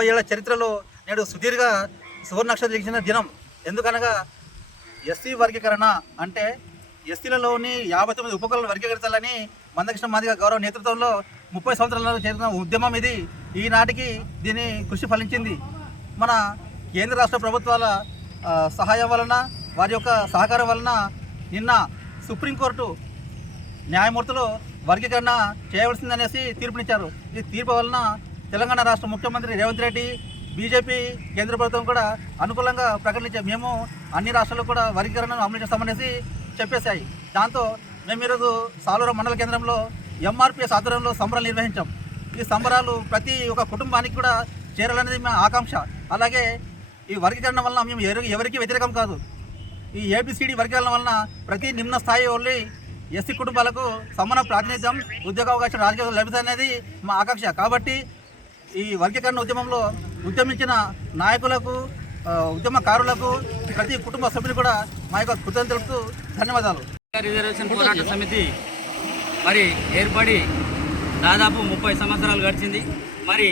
ముప్పై ఏళ్ళ చరిత్రలో నేడు సుదీర్ఘ సువర్ణాక్షరం లిఖించిన దినం. ఎందుకనగా ఎస్సీ వర్గీకరణ అంటే ఎస్సీలలోని యాభై తొమ్మిది ఉపకులను వర్గీకరించాలని మందకృష్ణ మాదిగ గౌరవ నేతృత్వంలో ముప్పై సంవత్సరాలలో చేరిన ఉద్యమం ఇది. ఈనాటికి దీని కృషి ఫలించింది. మన కేంద్ర రాష్ట్ర ప్రభుత్వాల సహాయం వలన వారి యొక్క సహకారం వలన నిన్న సుప్రీంకోర్టు న్యాయమూర్తులు వర్గీకరణ చేయవలసిందనేసి తీర్పునిచ్చారు. ఈ తీర్పు వలన తెలంగాణ రాష్ట్ర ముఖ్యమంత్రి రేవంత్ రెడ్డి బీజేపీ కేంద్ర ప్రభుత్వం కూడా అనుకూలంగా ప్రకటించే మేము అన్ని రాష్ట్రాల్లో కూడా వర్గీకరణను అమలు చేస్తామనేసి చెప్పేశాయి. దాంతో మేము ఈరోజు సాలూరు మండల కేంద్రంలో ఎంఆర్పిఎస్ ఆధ్వర్యంలో సంబరాలు నిర్వహించాం. ఈ సంబరాలు ప్రతి ఒక్క కుటుంబానికి కూడా చేరాలనేది మా ఆకాంక్ష. అలాగే ఈ వర్గీకరణ వలన మేము ఎవరి ఎవరికి వ్యతిరేకం కాదు. ఈ ఏబిసిడి వర్గీకరణ వలన ప్రతి నిమ్న స్థాయి వాళ్ళి ఎస్సీ కుటుంబాలకు సమాన ప్రాతినిధ్యం ఉద్యోగ అవకాశం రాజకీయాలు లభిస్తాయనేది మా ఆకాంక్ష. కాబట్టి ఈ వర్గీకరణ ఉద్యమంలో ఉద్యమించిన నాయకులకు ఉద్యమకారులకు ప్రతి కుటుంబ సభ్యులు కూడా మా యొక్క కృతజ్ఞతలకు ధన్యవాదాలు. రిజర్వేషన్ పోరాట సమితి మరి ఏర్పడి దాదాపు ముప్పై సంవత్సరాలు గడిచింది. మరి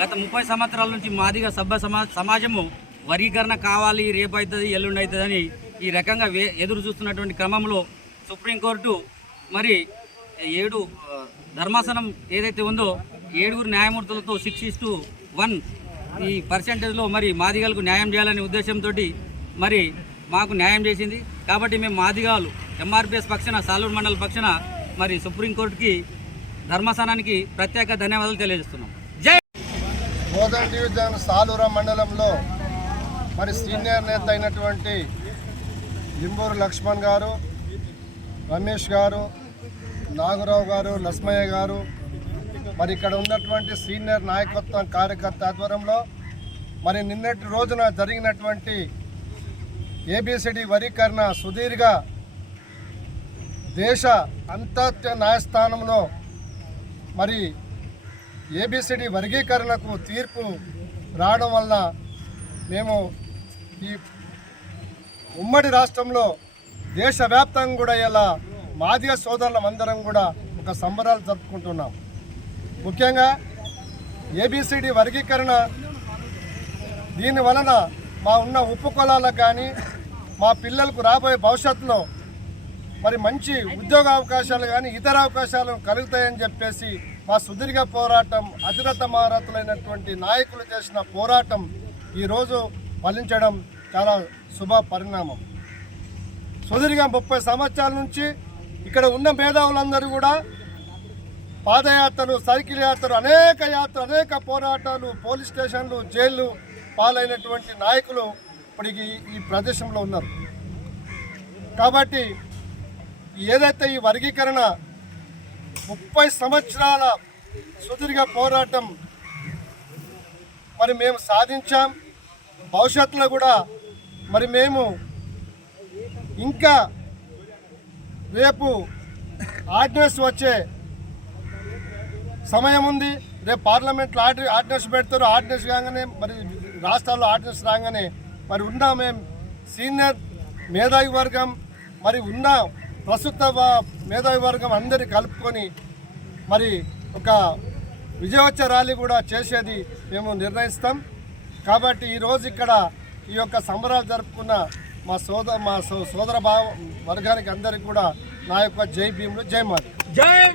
గత ముప్పై సంవత్సరాల నుంచి మాదిగా సభ్య సమా సమాజము వర్గీకరణ కావాలి రేపు అవుతుంది ఎల్లుండి అవుతుందని ఈ రకంగా వే ఎదురు చూస్తున్నటువంటి క్రమంలో సుప్రీంకోర్టు మరి ఏడు ధర్మాసనం ఏదైతే ఉందో ఏడుగురు న్యాయమూర్తులతో సిక్స్ ఇస్ టు వన్ ఈ పర్సెంటేజ్లో మరి మాదిగలకు న్యాయం చేయాలనే ఉద్దేశంతో మరి మాకు న్యాయం చేసింది. కాబట్టి మేము మాదిగాలు ఎంఆర్పిఎస్ పక్షాన సాలూరు మండల పక్షాన మరి సుప్రీంకోర్టుకి ధర్మస్థానానికి ప్రత్యేక ధన్యవాదాలు తెలియజేస్తున్నాం. జై గోదావరి డివిజన్ సాలూర మండలంలో మరి సీనియర్ నేత అయినటువంటి లింబూరు లక్ష్మణ్ గారు రమేష్ గారు నాగరావు గారు లక్ష్మయ్య గారు మరి ఇక్కడ ఉన్నటువంటి సీనియర్ నాయకత్వం కార్యకర్త ఆధ్వర్యంలో మరి నిన్నటి రోజున జరిగినటువంటి ఏబిసిడి వరీకరణ సుదీర్ఘ దేశ అంతర్జాతీయ న్యాయస్థానంలో మరి ఏబిసిడి వర్గీకరణకు తీర్పు రావడం వల్ల మేము ఈ ఉమ్మడి రాష్ట్రంలో దేశవ్యాప్తంగా కూడా ఇలా మాదిగ సోదరులం అందరం కూడా ఒక సంబరాలు జరుపుకుంటున్నాం. ముఖ్యంగా ఏబిసిడి వర్గీకరణ దీని వలన మా ఉన్న ఉప్పు కులాలకు కానీ మా పిల్లలకు రాబోయే భవిష్యత్తులో మరి మంచి ఉద్యోగ అవకాశాలు కానీ ఇతర అవకాశాలు కలుగుతాయని చెప్పేసి మా సుదీర్ఘ పోరాటం అతిరత మారతులైనటువంటి నాయకులు చేసిన పోరాటం ఈరోజు ఫలించడం చాలా శుభ పరిణామం. సుదీర్ఘ ముప్పై సంవత్సరాల నుంచి ఇక్కడ ఉన్న మేధావులందరూ కూడా పాదయాత్రలు సైకిల్ యాత్రలు అనేక యాత్ర అనేక పోరాటాలు పోలీస్ స్టేషన్లు జైళ్ళు పాలైనటువంటి నాయకులు ఇప్పుడు ఈ- ఈ ప్రదేశంలో ఉన్నారు. కాబట్టి ఏదైతే ఈ వర్గీకరణ ముప్పై సంవత్సరాల సుదీర్ఘ పోరాటం మరి మేము సాధించాం భవిష్యత్తులో కూడా మరి మేము ఇంకా రేపు ఆర్డినెన్స్ వచ్చే సమయం ఉంది రేపు పార్లమెంట్లో ఆర్డి ఆర్డినెన్స్ పెడతారు. ఆర్డినెన్స్ కాగానే మరి రాష్ట్రాల్లో ఆర్డినెన్స్ రాగానే మరి ఉన్న మేము సీనియర్ మేధావి వర్గం మరి ఉన్న ప్రస్తుత మేధావి వర్గం అందరి కలుపుకొని మరి ఒక విజయోత్సవ ర్యాలీ కూడా చేసేది మేము నిర్ణయిస్తాం. కాబట్టి ఈరోజు ఇక్కడ ఈ యొక్క సంబరాలు జరుపుకున్న మా సోదర మా సో- సోదర భావ వర్గానికి అందరికీ కూడా నా యొక్క జై భీములు జై మాది. జై